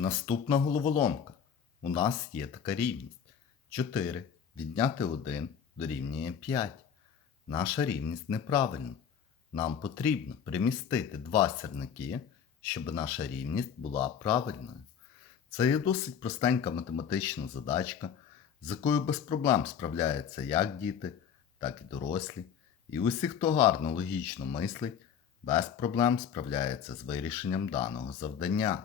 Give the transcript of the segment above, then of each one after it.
Наступна головоломка. У нас є така рівність. 4 відняти 1 дорівнює 5. Наша рівність неправильна. Нам потрібно примістити два сірники, щоб наша рівність була правильною. Це є досить простенька математична задачка, з якою без проблем справляються як діти, так і дорослі. І усі, хто гарно логічно мислить, без проблем справляється з вирішенням даного завдання.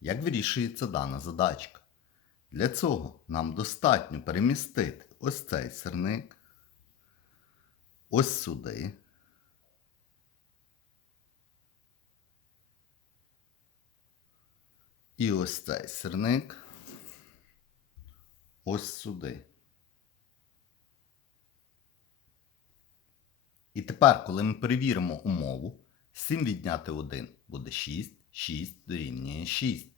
Як вирішується дана задачка? Для цього нам достатньо перемістити ось цей сирник, ось сюди. І ось цей сирник ось сюди. І тепер, коли ми перевіримо умову, 7 відняти 1 буде 6, 6 дорівнює 6.